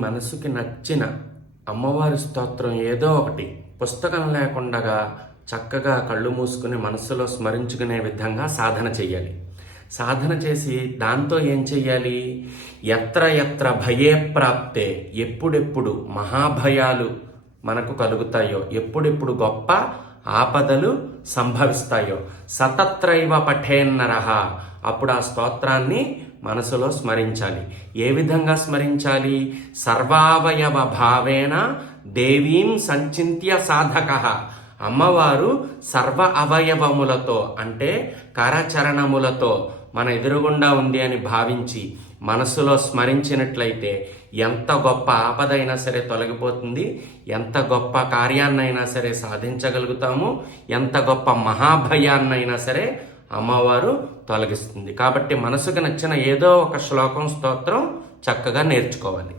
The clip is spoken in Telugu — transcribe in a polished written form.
మనసుకి నచ్చిన అమ్మవారి స్తోత్రం ఏదో ఒకటి పుస్తకం లేకుండా చక్కగా కళ్ళు మూసుకుని మనసులో స్మరించుకునే విధంగా సాధన చెయ్యాలి. సాధన చేసి దాంతో ఏం చెయ్యాలి? ఎత్ర ఎత్ర భయే ప్రాప్తే, ఎప్పుడెప్పుడు మహాభయాలు మనకు కలుగుతాయో, ఎప్పుడెప్పుడు గొప్ప ఆపదలు సంభవిస్తాయో, సతత్రైవ పఠేన్నరహ, అప్పుడు ఆ స్తోత్రాన్ని మనసులో స్మరించాలి. ఏ విధంగా స్మరించాలి? సర్వావయవ భావేన దేవీం సంచింత్య సాధక, అమ్మవారు సర్వ అవయవములతో అంటే కరచరణములతో మన ఎదురుగుండా ఉంది అని భావించి మనసులో స్మరించినట్లయితే ఎంత గొప్ప ఆపదైనా సరే తొలగిపోతుంది, ఎంత గొప్ప కార్యాన్నైనా సరే సాధించగలుగుతాము, ఎంత గొప్ప మహాభయాన్నైనా సరే అమ్మవారు తొలగిస్తుంది. కాబట్టి మనసుకు నచ్చిన ఏదో ఒక శ్లోకం స్తోత్రం చక్కగా నేర్చుకోవాలి.